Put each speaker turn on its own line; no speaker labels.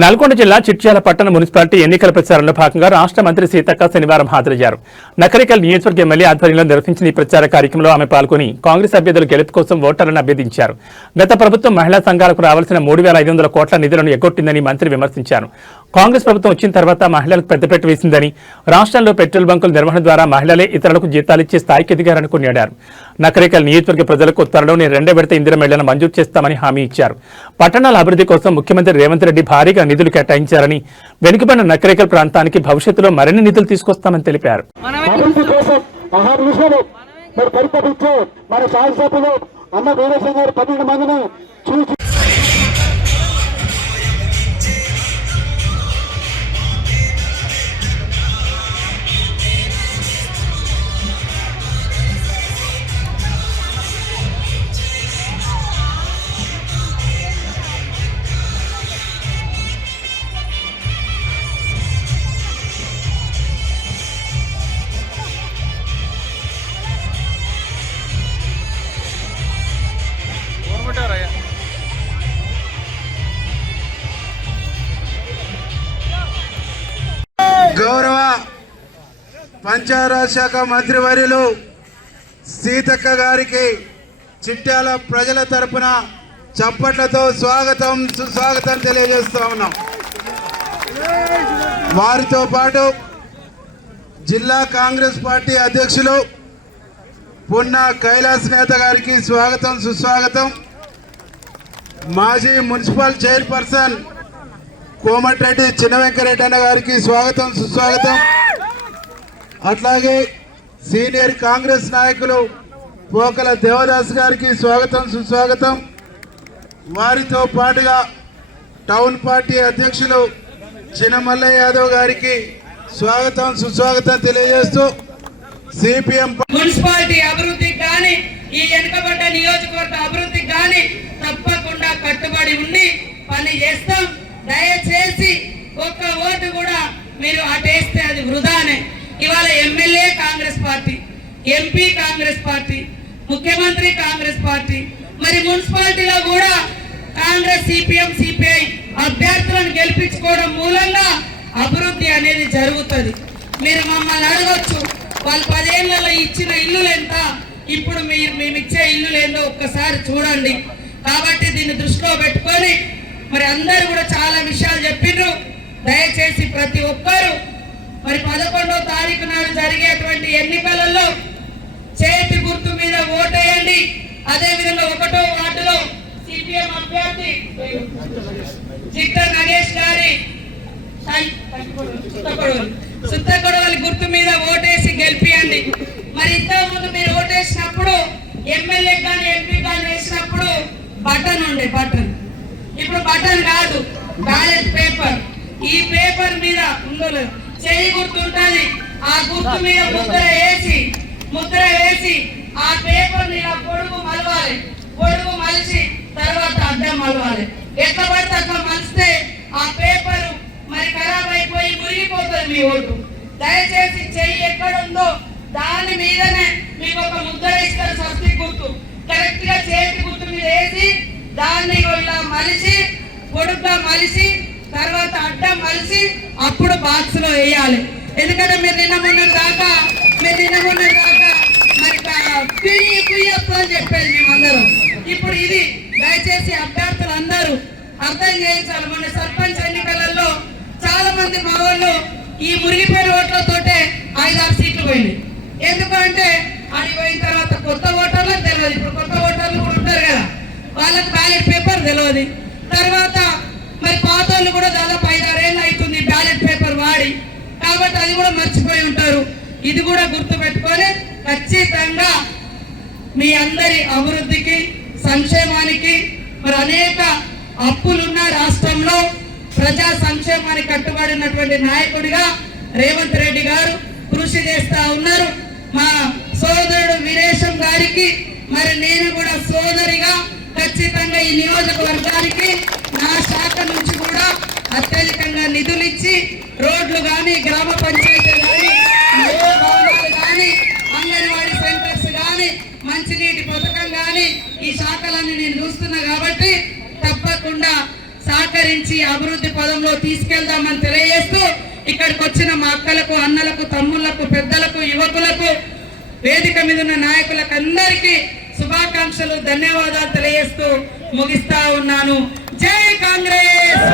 నల్గొండ జిల్లా చిట్యాల పట్టణ మున్సిపాలిటీ ఎన్నికల ప్రచారంలో భాగంగా రాష్ట్ర మంత్రి సీతక్క శనివారం హాజరయ్యారు. నకరికల్ నియోజకవర్గ ఎమ్మెల్యే ఆధ్వర్యంలో నిర్వహించిన ఈ ప్రచార కార్యక్రమంలో ఆమె పాల్గొని కాంగ్రెస్ అభ్యర్థుల గెలుపు కోసం ఓటర్లను అభ్యర్థించారు. గత ప్రభుత్వం మహిళా సంఘాలకు రావాల్సిన మూడు వేల ఐదు వందల కోట్ల నిధులను ఎగ్గొట్టిందని మంత్రి విమర్శించారు. కాంగ్రెస్ ప్రభుత్వం వచ్చిన తర్వాత మహిళలకు పెద్దపెట్టు వేసిందని రాష్ట్రంలో పెట్రోల్ బంకుల నిర్వహణ ద్వారా మహిళలే ఇతరులకు జీతాలిచ్చే స్థాయికి ఎదిగారని కొనియాడారు. నకరికల్ నియోజకవర్గ ప్రజలకు త్వరలోనే రెండో విడత ఇందిర మేళ్ళను మంజూరు చేస్తామని హామీ ఇచ్చారు. పట్టణాల అభివృద్ధి కోసం ముఖ్యమంత్రి రేవంత్ రెడ్డి భారీగా నిధులు కేటాయించారని వెనుకబడిన నకరేకల్ ప్రాంతానికి భవిష్యత్తులో మరిన్ని నిధులు తీసుకొస్తామని తెలిపారు.
మన అన్న వీరేశం గారు పన్నెండు మందిని చూసి
పంచాయరాజ్ శాఖ మంత్రివర్యులు సీతక్క గారికి చిట్యాల ప్రజల తరపున చప్పట్లతో స్వాగతం సుస్వాగతం తెలియజేస్తూ ఉన్నాం. వారితో పాటు జిల్లా కాంగ్రెస్ పార్టీ అధ్యక్షులు పున్న కైలాస్ నేత గారికి స్వాగతం సుస్వాగతం. మాజీ మున్సిపల్ చైర్పర్సన్ కోమటిరెడ్డి చిన్న వెంకరెడ్డి అన్న గారికి స్వాగతం సుస్వాగతం. అట్లాగే సీనియర్ కాంగ్రెస్ నాయకులు పోకల దేవదాస్ గారికి స్వాగతం సుస్వాగతం. వారితో పాటుగా టౌన్ పార్టీ అధ్యక్షులు చిన్నమల్ల యాదవ్ గారికి స్వాగతం సుస్వాగతం తెలియజేస్తూ సిపిఎం
మున్సిపాలిటీ అభివృద్ధికి కానీ ఈ వెనుకబడ్డ నియోజకవర్గ అభివృద్ధికి కానీ తప్పకుండా కట్టుబడి ఉండి పని చేస్తాం. దయచేసి ఒక్క ఓటు కూడా మీరు అటేస్తే అది వృధానే. ఇవాళ MLA Congress party MP Congress party ముఖ్యమంత్రి కాంగ్రెస్ పార్టీ మరి మున్సిపాలిటీలో కూడా కాంగ్రెస్ సిపిఎం సిపిఐ అభ్యర్థులను గెలిపించుకోవడం మూలంగా అభివృద్ధి అనేది జరుగుతుంది. మీరు మమ్మల్ని అడగొచ్చు వాళ్ళు పదేళ్ళలో ఇచ్చిన ఇల్లులు ఎంత? ఇప్పుడు మీరు మేము ఇచ్చే ఇల్లులు ఏందో ఒక్కసారి చూడండి. కాబట్టి దీన్ని దృష్టిలో పెట్టుకొని మరి అందరు కూడా చాలా విషయాలు చెప్పిండ్రు దయచేసి ప్రతి ఒక్కరూ మరి పదకొండో తారీఖు ఎన్నికలలో చేతి గుర్తు మీద ఓటేయండి. అదే విధంగా ఒకటో వార్డులో సిపిఎం అభ్యర్థి చిత్త నగేష్ గారి సుత్తకొడవలి. గుర్తు మీద ఓటేసి గెలిపియండి. మరి ఇంతకు ముందు మీరు ఓటేసినప్పుడు ఎమ్మెల్యే కానీ ఎంపీ కానీ వేసినప్పుడు బటన్ ఉండే బటన్. ఇప్పుడు బటన్ కాదు బ్యాలెట్ పేపర్. ఈ పేపర్ మీద ఉండలేదు చేయి గుర్తుంటుంది. ఆ గుర్తు మీద ముద్ర వేసి ముద్ర వేసి ఆ పేపర్ మీద పొడుగు మలవాలి. పొడుగు మలిచి తర్వాత అడ్డం మలవాలి. ఎట్లా పడితే అట్లా మలిస్తే ఆ పేపరు మరి ఖరాబ్ అయిపోయి మురిగిపోతుంది మీ ఓటు. దయచేసి చెయ్యి ఎక్కడ ఉందో దాని మీదనే మీకు ఒక ముద్ర ఇస్తారు స్వస్తి గుర్తు. కరెక్ట్గా చేతి గుర్తు మీద వేసి దాన్ని ఇలా మలిసి పొడుగ్గా మలిసి తర్వాత అడ్డం మలిసి అప్పుడు బాక్స్లో వేయాలి. ఎందుకంటే మీరు నిన్న మొన్న దాకా మీరు నిన్న మొన్న దాకా మరి కా- కుయ్యి కుయ్యొద్దు అని చెప్పేది మేమందరం. ఇప్పుడు ఇది దయచేసి అభ్యర్థులు అందరూ అర్థం చేయించాలి. మన సర్పంచ్ ఎన్నికలలో చాలా మంది మా వాళ్ళు ఈ మురిగిపోయిన ఓట్లతోటే ఐదారు సీట్లు పోయింది ఎందుకంటే అది పోయిన తర్వాత కొత్త ఓటర్లకు తెలియదు ఇప్పుడు కొత్త ఓటర్లు కూడా ఉంటారు కదా. వాళ్ళకి బ్యాలెట్ పేపర్ తెలియదు తర్వాత మరి పాత వాళ్ళు కూడా దాదాపు ఐదారేళ్ళు అవుతుంది బ్యాలెట్ పేపర్ వాడి కాబట్టి అది కూడా మర్చిపోయి ఉంటారు. ఇది కూడా గుర్తుపెట్టుకొని ఖచ్చితంగా మీ అందరి అభివృద్ధికి సంక్షేమానికి మరి అనేక అప్పులున్న రాష్ట్రంలో ప్రజా సంక్షేమానికి కట్టుబడినటువంటి నాయకుడిగా రేవంత్ రెడ్డి గారు కృషి చేస్తా ఉన్నారు. మా సోదరుడు వీరేశం గారికి మరి నేను కూడా సోదరిగా ఖచ్చితంగా ఈ నియోజకవర్గానికి నా శాఖ నుంచి కూడా అత్యధికంగా నిధులు ఇచ్చి రోడ్లు కానీ గ్రామ పంచాయతీలు కానీ కానీ అంగన్వాడీ సెంటర్స్ కానీ మంచినీటి పథకం కానీ ఈ శాఖలన్నీ నేను చూస్తున్నా కాబట్టి తప్పకుండా సహకరించి అభివృద్ధి పదంలో తీసుకెళ్దామని తెలియజేస్తూ ఇక్కడికి వచ్చిన మా అక్కలకు అన్నలకు తమ్ముళ్ళకు పెద్దలకు యువకులకు వేదిక మీద ఉన్న నాయకులకు అందరికీ శుభాకాంక్షలు ధన్యవాదాలు తెలియజేస్తూ ముగిస్తా ఉన్నాను. జై కాంగ్రెస్!